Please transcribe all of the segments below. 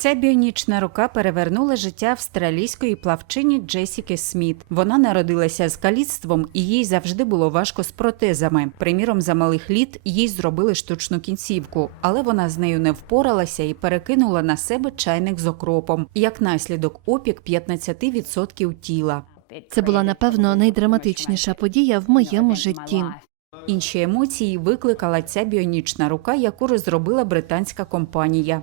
Ця біонічна рука перевернула життя австралійської плавчині Джесіки Сміт. Вона народилася з каліцтвом, і їй завжди було важко з протезами. Приміром, за малих літ їй зробили штучну кінцівку, але вона з нею не впоралася і перекинула на себе чайник з окропом. Як наслідок, опік 15% тіла. Це була напевно найдраматичніша подія в моєму житті. Інші емоції викликала ця біонічна рука, яку розробила британська компанія.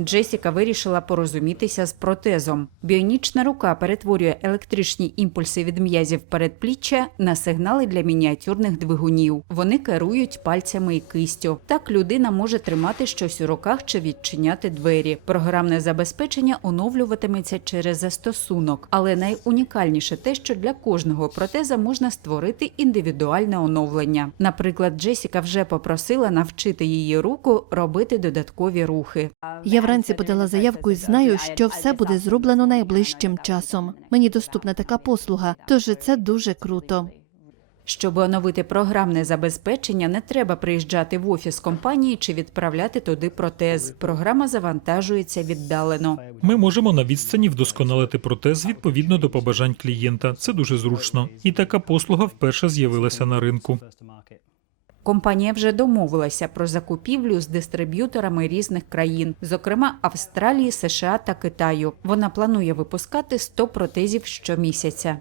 Джесіка вирішила порозумітися з протезом. Біонічна рука перетворює електричні імпульси від м'язів передпліччя на сигнали для мініатюрних двигунів. Вони керують пальцями і кистю. Так людина може тримати щось у руках чи відчиняти двері. Програмне забезпечення оновлюватиметься через застосунок, але найунікальніше те, що для кожного протеза можна створити індивідуальне оновлення. Наприклад, Джесіка вже попросила навчити її руку робити додаткові рухи. Я вранці подала заявку і знаю, що все буде зроблено найближчим часом. Мені доступна така послуга, тож це дуже круто. Щоб оновити програмне забезпечення, не треба приїжджати в офіс компанії чи відправляти туди протез. Програма завантажується віддалено. Ми можемо на відстані вдосконалити протез відповідно до побажань клієнта. Це дуже зручно. І така послуга вперше з'явилася на ринку. Компанія вже домовилася про закупівлю з дистриб'юторами різних країн, зокрема Австралії, США та Китаю. Вона планує випускати 100 протезів щомісяця.